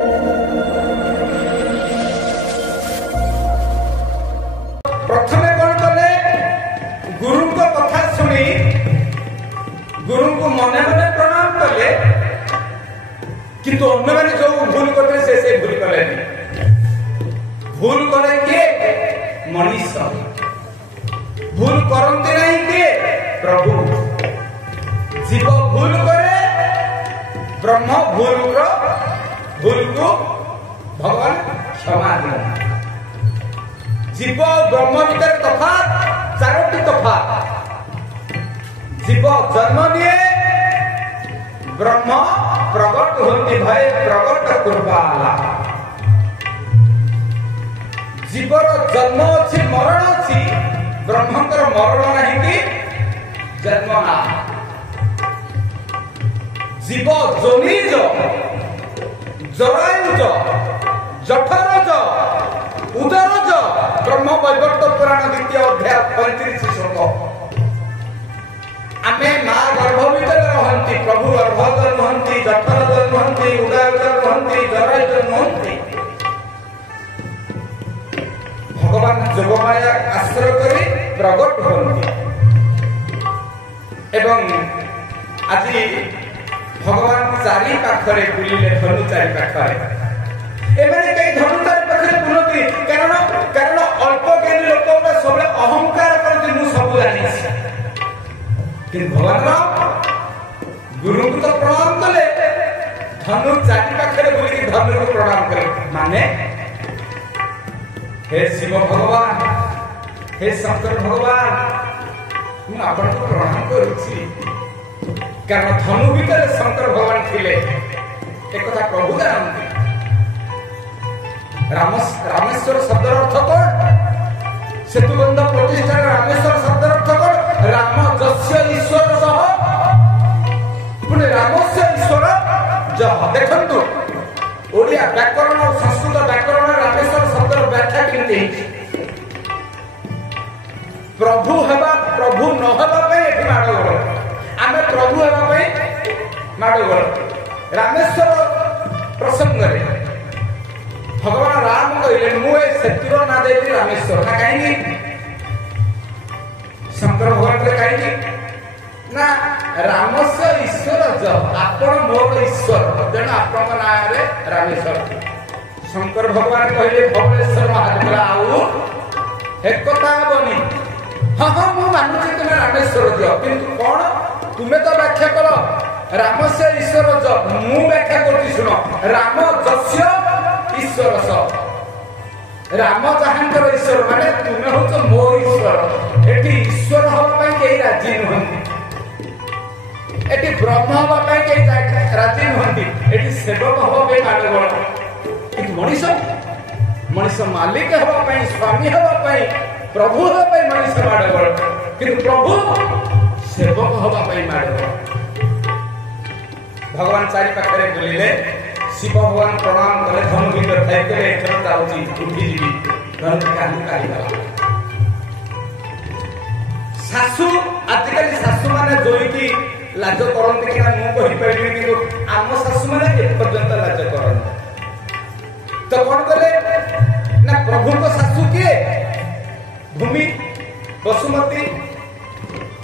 प्रथमे कौन कले गुरु को कथा सुनी गुरु को मने मने प्रणाम कले किंतु अन्य मैंने जो भूल करते से भूल कले भूल करे के मनीष भूल करते नहीं के प्रभु जीव भूल करे ब्रह्म भूल को भगवान क्षमा दिया जीव ब्रह्म भीतर तफात चारोटी तफात जीव जन्म निये ब्रह्म प्रगट होती भय प्रगट करवाला जीवर जन्म अच्छी मरण अच्छी ब्रह्मकर मरण नहीं कि जन्म ना जीव जोनिज जरायुज जठरज उदरज ब्रह्म वैवर्त पुराण द्वितीय अध्याय 35 श्लोक आमे मां गर्भ भीतर रहंती प्रभु गर्भ रहंती जठर रहंती उदर रहंती जरायुज रहंती भगवान जोगमाया आश्रय करी प्रगट होती एवं आज भगवान चारि पाखरे बुलिले धनु चारि पाखरे एमाने कई धनु चारि पाखरे बुलती कारण अल्प ज्ञानी लोक सब अहंकार करते मु सब जानी कि भगवान गुरु को तो प्रणाम कले धनु चारि पाखरे बुली धनु को प्रणाम करे माने हे शिव भगवान हे शंकर भगवान मु आपन को प्रणाम करूछी कारण धनु भीतर शंकर भगवान थिले एक कथा प्रभु जानती रामेश्वर शब्द अर्थ कौन सेतुबंध प्रतिष्ठा रामेश्वर शब्द अर्थ कौन राम जस्य ईश्वर सह पुणे रामस्य ईश्वर जह देखंतु ओडिया व्याकरण और संस्कृत व्याकरण रामेश्वर शब्द व्याख्या केमती प्रभु हेबा प्रभु न हेबा पे एठी माडो गलो आमे प्रभु हेबा पे माडो गलो रामेश्वर प्रसंग रे भगवान राम कहले मु ए सेतुर ना देली रामेश्वर ना काई शंकर भगवान रे काई ना रामस्य ईश्वर ज आपण मोर ईश्वर जण आपण ना रे रामेश्वर शंकर भगवान कहले भवनेश्वर महादेव आउ एक कथा बनी हां हां मु मानुची तुमे रामेश्वर ज किंतु कोन तुमे तो व्याख्या करो रामस्य ईश्वर ज मु व्याख्या करती सुनो राम जस्य ईश्वर स राम जहांकर ईश्वर माने तुमे हो तो मो ईश्वर एटी ईश्वर होबा पई के राजी नहंती एटी ब्रह्म होबा पई के राजी नहंती एटी सेवक होबा पई माडगोळ किंतु मनीष मालिक होबा पई स्वामी होबा पई प्रभु होबा पई मनीष माडगोळ किंतु प्रभु सेवक होबा पई माडगोळ भगवान चारि पाखरे बोलिले शिव भगवान प्रणाम करे धनु भीतर थाई करे एथर जाउची उठी जीवी धनु कानी काढिला सासु आजिकली सासु माने जोईकी लाज करन्ते कि मु कहि परिबे किंतु आम सासु माने ए पर्यंत लाज करन्ते तो कोन करे ना प्रभु को सासु के भूमि वसुमती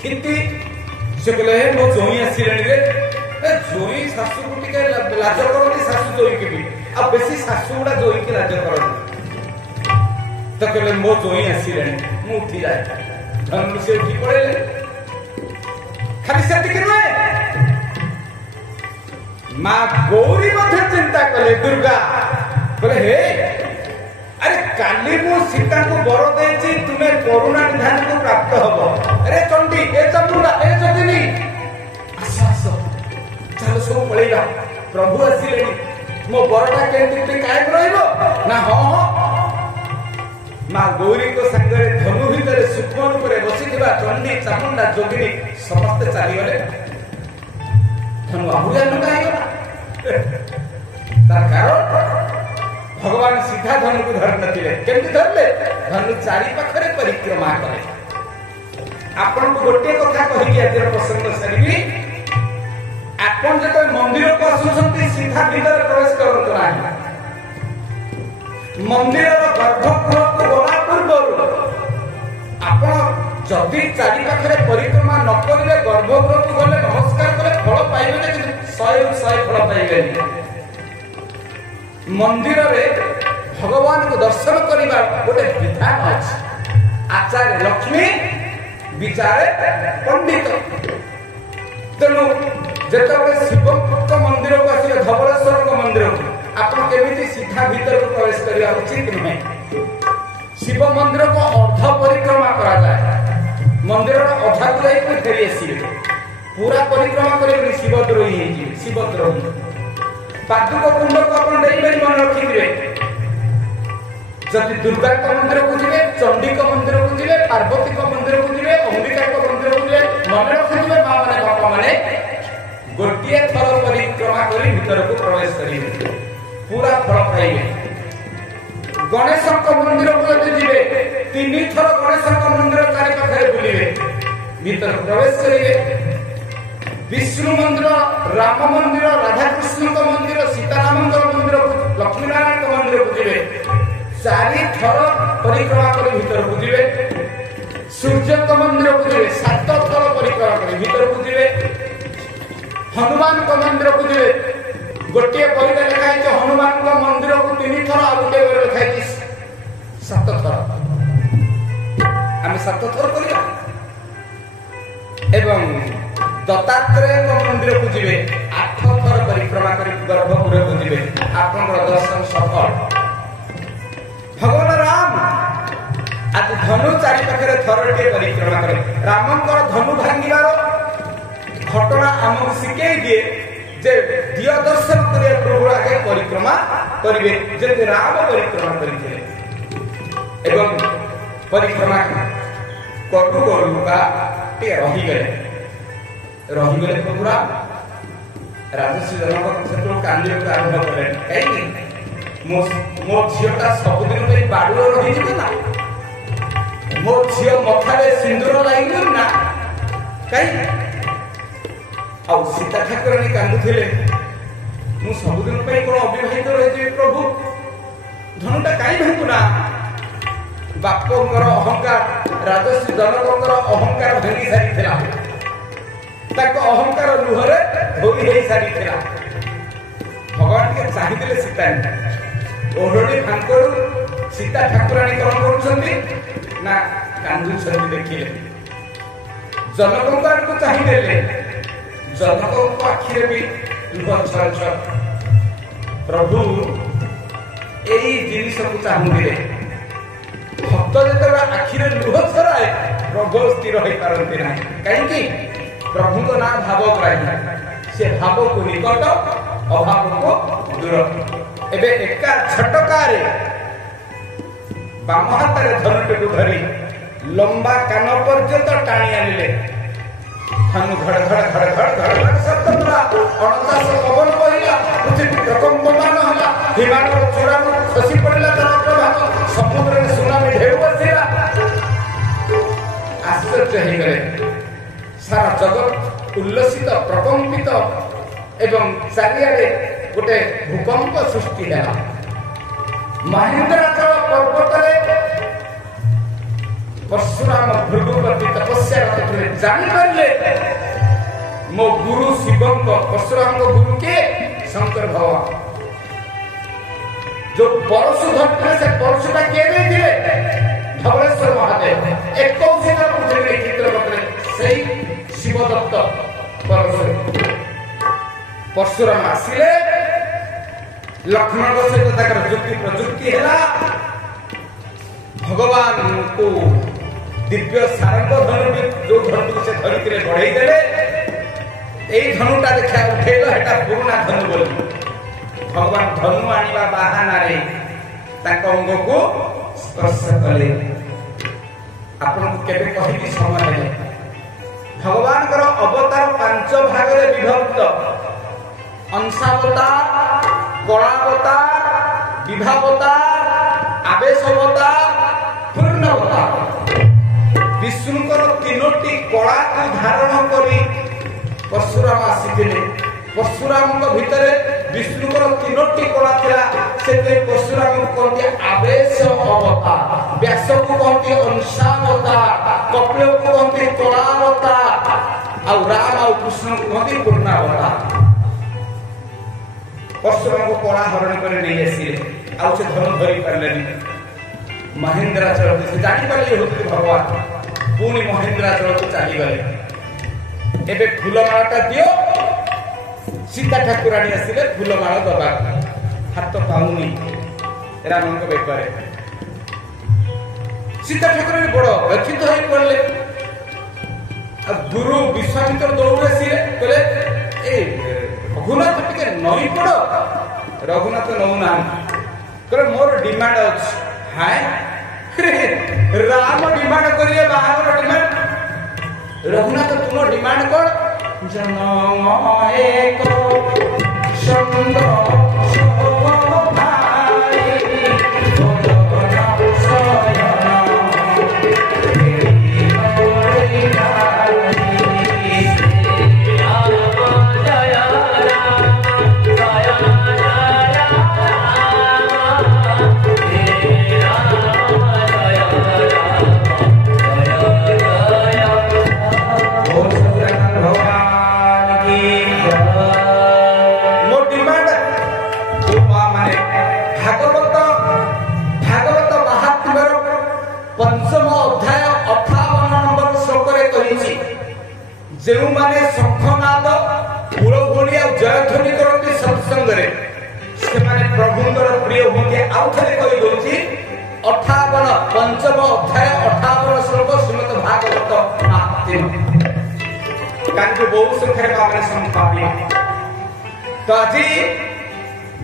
खिंती से कहले मो जोई आसिलेनी रे ए जोई सासु को टिके लाज करन्ती सासु जोई के भी अब बेसी सासु गुडा जोई के लाज करन्ती तो कहले मो जोई आसिलेनी मु उठी जाय धनु से उठी पड़े खाली सेति के नय मां गौरी मध्य चिंता कले दुर्गा बोले हे अरे काली मु सीता को बर देची तुमे करुणा निधान को प्राप्त हबो अरे चंडी ए चंडुला ए जतिनी आस चलो सब पळेला प्रभु आसिलेनी मो बरटा केंति कायम रहइबो ना हो मां गौरी को संगरे धनु भीतर सूक्ष्म रूप रे बसिथिबा चंडी चामुंडा जोगिनी समस्त चाली गले धनु आहुजा लुकाई गला तार कारण भगवान सीधा धनु को धर नथिले केमति धरले धनु चारि पाखरे परिक्रमा करे आपन को गोटे कथा कहि के आजर प्रसंग सरीबी आपन जे मंदिर को आसुछंती सीधा भीतर प्रवेश करत नाही मंदिर गर्भगृह को गला पूर्व आपण जदि चारि पाखे परिक्रमा न करेंगे गर्भगृह को गले नमस्कार कले फल पाइबे कि 100 फल पाइबे। मंदिर रे भगवान को दर्शन करने गोटे विधान अच्छे आचार्य लक्ष्मी विचारे पंडित तेणु जिते शिव मंदिर को आसे धवलेश्वर मंदिर को आप केमी सीधा भीतर को प्रवेश करने उचित नुहे। शिव मंदिर को अर्ध परिक्रमा करा जाए मंदिर अधा को जाए फेरी आसवे पूरा परिक्रमा कर शिवद्रोही शिवद्रोही पादुक कुंड को आप मन रखिए जदि दुर्गा मंदिर को जी चंडी मंदिर को जी पार्वती मंदिर को जी अंबिका मंदिर को जी मन रखिए माँ मैंने बापा मैंने गोटे थर परिक्रमा कर भीतर को प्रवेश करेंगे पूरा फल पाइबे। गणेश मंदिर को जब जी 3 थर गणेश मंदिर चारि पाखे बुलिबे भीतर प्रवेश करेंगे। विष्णु मंदिर राम मंदिर राधाकृष्ण मंदिर सीताराम मंदिर लक्ष्मी नारायण मंदिर को जी 4 थर परिक्रमा कर भीतर को जी सूर्य मंदिर को जी 7 थर परिक्रमा कर भीतर को जी हनुमान मंदिर को जी गोटे बहिरे लिखाई हनुमान मंदिर को 3 थर आ गोटे बहिरे लिखाई 7 थर आम 7 थर करिया एवं दत्तात्रेय मंदिर को जी 8 थर परिक्रमा कर गर्भगृह को जी आपन दर्शन सफल। भगवान राम आज धनु चारि पाखे थरटे परिक्रमा करे रामंकर धनु भांगिबार घटना आमको शिखई दिए जे दिय दर्शन करे प्रभु आगे परिक्रमा करिवे जे राम परिक्रमा करिथिले एवं परिक्रमा करू करू का ते रही गले प्रभु राम राजश्री जनक सेठो कांदियो का आरंभ करे कहीं मो झियोटा सबुदिन पे बाडुर रही जिवे ना मो झियो मथारे सिंदूर लागियो ना कहीं आ सीता ठाकुराणी कांदुथिले मु सबुदिन पे कोन अविवाहित रही प्रभु धनुटा काई भांगुना बापंकर अहंकार राजश्री जनकर अहंकार भांगी सारी थिला ताको अहंकार लुहरे धोई हेई सारी थिला भगवान के चाहिदिले सीता ओढ़णी भांकरू सीता ठाकुराणी कौन करुछंती ना कांदुछंती देखिले जनक को चाहिदेले जनक को आखिरे भी लुह छल छल प्रभु एई जिनिस को चाहुदिले भक्त जेतबा आखिरे लुह छराए प्रभु स्थिर होई पारंती नाही काहेकि प्रभु को ना भावग्राही से भाव को निकट अभाव को दूर एबे एका झटकारे बाम हाथ रे धनुटे को धरी लंबा कान पर्यंत टाणी आनिले धनु घड़ घड़ घड़ घड़ घड़ घड़ शब्द पुरा अणचाश पवन बहिला पृथ्वी प्रकम्पमान होला हिमालय चूड़ानु खसी पड़िला तर प्रभाव समुद्र रे सुनामी ढेउ बसिला आश्चर्य हे गले सारा जगत उल्लसित प्रकम्पित एवं चारियारे गोटे भूकंप सृष्टि है महेंद्राचल पर्वत परशुराम भृगुपति तपस्या करते जानी पारे मो गुरु शिवम परशुराम को गुरु के शंकर भगवान जो परशु धरते से परशुटा के दिले धवलेश्वर महादेव 21 पृथ्वी चित्रपट सही शिवदत्त परशुराम आसिले लक्ष्मण सहित जुक्ति प्रजुक्ति है भगवान को दिव्य सारंग धनु जो धनु से धरित्रे बढ़ाई देले एई धनुटा देखा उठेलो हेटा पुराना धनु बोली भगवान धनु आनिबा बाहाना रे ताको अंग को स्पर्श कले आपन को केबे कहिबी समय है भगवान कर अवतार 5 भाग रे विभक्त अंशावतार कलावतार विभावतार आवेशवतार पूर्णवतार विष्णुकर 3टी कला को धारण करी परशुराम आसीथिले परशुराम भितर विष्णुकर 3टी कला थिला से परशुराम परशुराम को कहते आवेश अवतार, व्यास को कहते अंशावतार, कपिल को कहते कलावतार, और राम और कृष्ण को कहते पूर्णावतार। परशुराम को कला हरण कर नहीं आसिले आउ से धन धरी पारलेनी महेंद्राचल से जानी पाले होते भगवान पुणी महेंद्राचल को चली गले। एबे फूलमालाटा दियो, सीता ठाकुराणी आसिले फूलमाला दबा हाथ पाऊनी राम को बेकरे। सीता ठाकुराणी बड़ व्यथित हो पड़ले। गुरु विश्वामित्र दौड़ आसिले कहले ए रघुनाथ टिके नई पड़। रघुनाथ नौना कहले मोर डिमांड अछि। हाय राम डिमांड करिए बाहर डिमांड। रघुनाथ तुम डिमांड कर जन्म एक संग जो माने शंखनाद हुलहुली और जयध्वनि करती सत्संग रे से माने प्रभुंकर प्रिय होते। आउ थरे कहि दोची 58 पंचम अध्याय 58 श्लोक श्रीमद् भागवत महात्म्य कांकु बहु संख्यारे माने संपादी। तो आज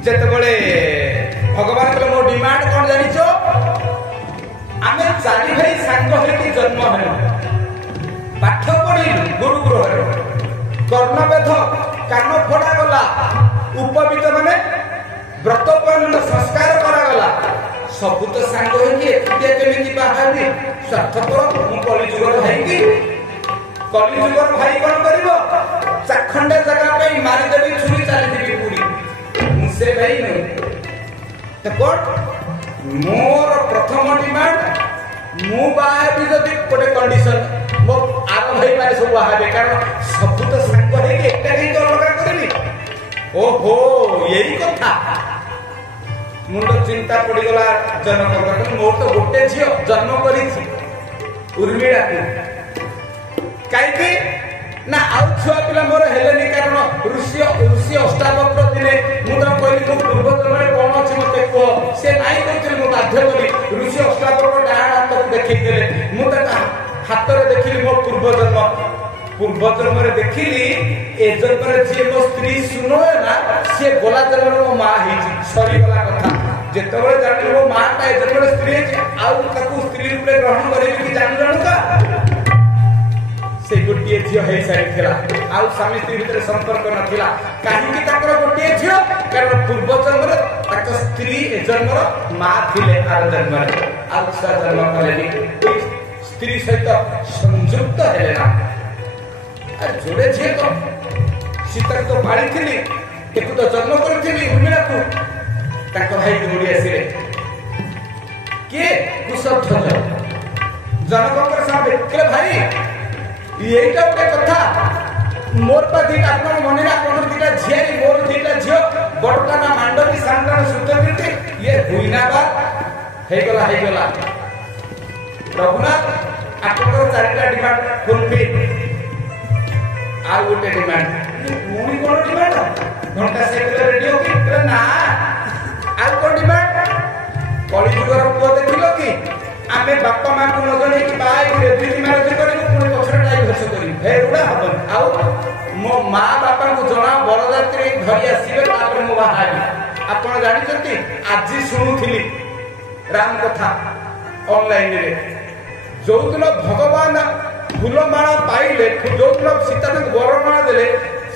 जते बळे भगवान को मो डिमांड कोन जानिचो आमे चारि भाई सांग हेती जन्म हेलो पाठ पढ़ी गुरुगृह कर्णवेध कान फड़ा गला उपवित माने व्रत पालन संस्कार करा गला सब तो सांग होई एतिया केमिति बाहाबी स्वार्थपर मु कलिजुगर भाई की कलिजुगर भाई कोन करिवो चाखंडे जगह पे मारी देबी छुरी चाली देबी पूरी मुसे भाई नै तो कोन मोर प्रथम डिमांड मु बाहाबी जदी कोटे कंडीशन मो आरो भाई मारे सब बाहाबे कारण सब तो सांग हे के एकटा नहीं तो लगा करबी। ओहो यही कथा मुंड चिंता पड़ी गला जन्म कर मोर तो गोटे झियो जन्म करी थी उर्मिला काई के ना आउ छुआ पिला मोर हेलेनी कारण ऋषि अष्टावक्र दिने मु तो कहली मो पूर्व जन्मरे कोन अछि मते को से नाइ कहथिल मु बाध्य करी ऋषि अष्टावक्र डाण हाथ देखि देले मु त हाथ रे देखिली मो पूर्व जन्म रे देखिली ए जन्म रे जे मो स्त्री सुनो ना से गोला जन्म रे मो मां हिची सरी गला कथा जेतबे जानि मो मां ता ए जन्म रे स्त्री जे आउ ताकू स्त्री रूप रे ग्रहण करेबी कि जान का से गोटिए झियो हे सारी थिला आउ स्वामी स्त्री भितर संपर्क नथिला काहे कि ताकर गोटिए झियो कारण पूर्व जन्म रे ताक स्त्री ए जन्म रे मां थिले आर जन्म रे आउ सा जन्म कलेनी स्त्री सहित संयुक्त हेले ना अरे जोड़े झे तो सीता तो पाली थिली एकु तो जन्म करथिली उर्मिला को ताको भाई जोड़ी आसिले के कुशल ध्वज जनकंकर साहब के भाई एटा ओटे कथा मोर पा दिटा आपन मने रा कोन दिटा झियारी मोर दिटा झियो बडका ना मांडवी सांगण सुतगिरती ये हुइना बा हे गला रघुनाथ आपनकर चारिटा डिमांड फुलफिल आ गोटे डिमांड मुनी कोन डिमांड घंटा से रेडी हो कि ना आ कोन डिमांड कलिजुगर पुओ देखिलो कि आमे बापा मां को न जने कि बाय रे दुई मैरेज करिबो पुनी पछरे डाइवोर्स करिबो हे उडा हबन आउ मो मां बापा को जणा बरजात्री धरि आसीबे तापर मो बाहाबी आपण जानि छथि आज सुनुथिली राम कथा ऑनलाइन रे जो दिन भगवान फूलमाला पाइले जो दिन सीता वरमाला देले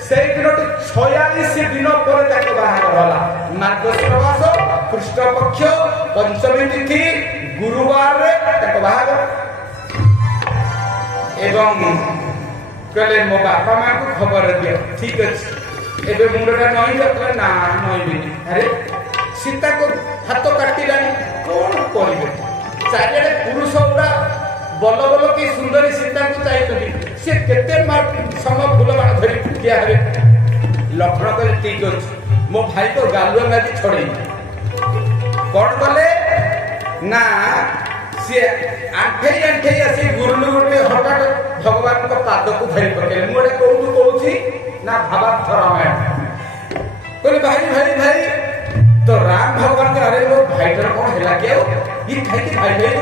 से दिन 46 दिन पर बाहर होला मार्गशीर मास कृष्ण पक्ष पंचमी तिथि गुरुवार रे बाहर एवं कहले मो बापा मां को खबर दियो ठीक अछि एबे मुंडटा नई जतले ना नई बिनी अरे सीता को हाथ काटिलानी कौन करेंगे चारिड़े पुरुष गुड़ा बल बल कि सुंदरी सीता को चाहिए सी केते समय फूल बाण धरी ठिया हे लक्ष्मण कहले ठीक अच्छे मो भाई को गालुआ गादी छड़े कौन कले ना सी आंठे आसी गुरुलु गोटे हठात भगवान को पाद को धरी पकेले मुझे कौटू कहूँ ना भावार्थ रामायण कहले भाई भाई भाई तो राम भगवान के अरे वो भाई तर कौन है क्या ये खाई के भाई भाई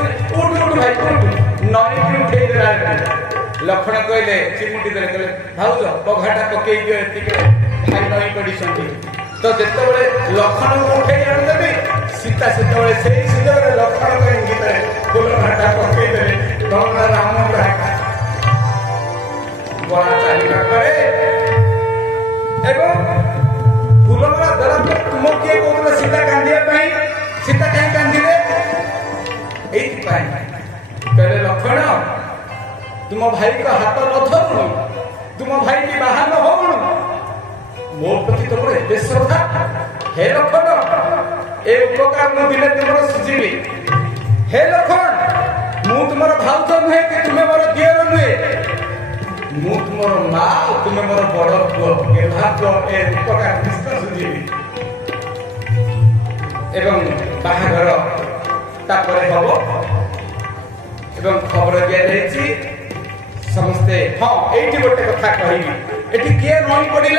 उठ भाई उठ नई की उठे लक्ष्मण कहले चिमुटी दे कहले भाउज पघाटा पकई दियो एतिके भाई नई पडिसन तो जेतेबेले लक्ष्मण को उठे आन देबे सीता सेतेबेले सेही सुजोरे लक्ष्मण को इंगित रे फूलघाटा पकई देले तोन राम का बड़ा चाली करे एवं फूलमाला द्वारा तुम किए कहते सीता कांदिया सीता कहीं कांदिले कहले लक्ष्मण तुम भाई का हाथ न धरू तुम भाई की बाहा न हो मो प्रति तुम एत श्रद्धा हे लक्ष्मण ए उपकार न दिले तुम सुझीबी हे लक्ष्मण मु तुम भाउज नुहे कि तुम्हें मोर दियर नुहे मु तुम माँ तुम्हें मोर बड़ पुओ ए उपकार निश्चय सुझीबी एवं बाहाघर तापर हम एवं खबर दिया समस्ते हाँ ये गोटे कथा कहि किए नई पड़े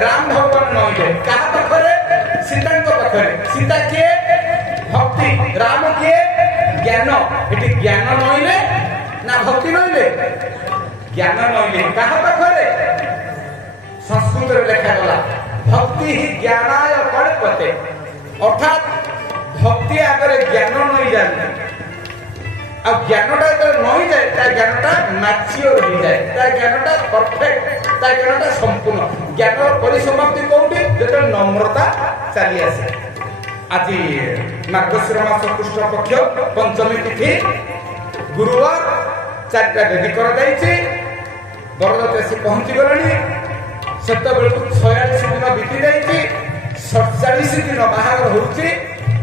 राम भगवान नईले क्या पाखे सीता पाखे सीता किए भक्ति राम किए ज्ञान ये ज्ञान नईले ना भक्ति नईले ज्ञान नईले क्या पाखे संस्कृत लिखागला भक्ति ही ज्ञानाय कल्पते अर्थात भक्ति आगे ज्ञान नहीं जाए अब ज्ञानटा नहीं जाए ज्ञानटा मैच्योर हो जाए ज्ञानटा परफेक्ट ज्ञानटा संपूर्ण ज्ञान परिसमाप्ति कौटी जो नम्रता चली आसे आज मार्गशीर मास कृष्ण पक्ष पंचमी तिथि गुरुवार 4टा डेरी कर बरदत्त आसी पहुंची गले से 46 दिन बीती जाइए 47 दिन बाहर होउची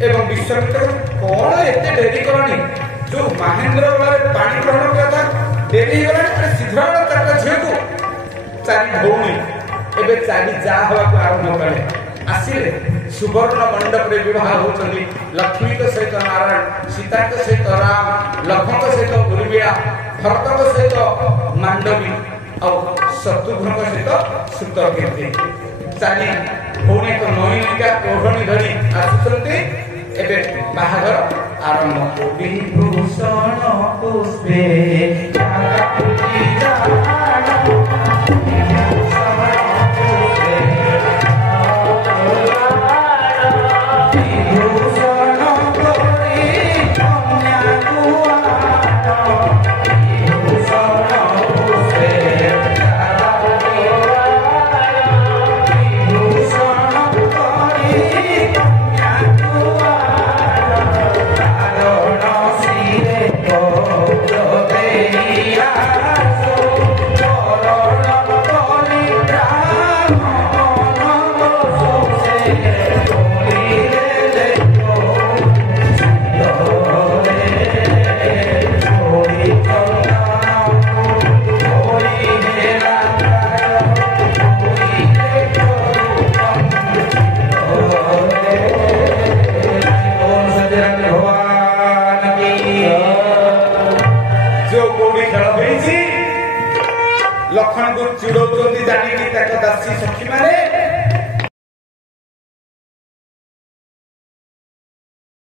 एवं विश्वामित्र कौन एत डेरी करनी जो महेंद्र वाले पानी ग्रहण किया डेरी गला शीघ्र तार झील को चारि भौणी एवं चारि जा हवा आरंभ कले आसिले सुवर्ण मंडप रे विवाह होचंदी लक्ष्मी के सहित नारायण सीता के सहित राम लक्ष्मण के सहित उर्मिला भरत के सहित मांडवी और शत्रुघ्न के सहित सुतकीर्ति चारि भौणी को नईनिका ओढ़णी धरी आसुचंती एबे बाहाघर आरंभ विभूषण पुष्पे लक्ष्मण को चिड़ौती जानी दासी सखी माने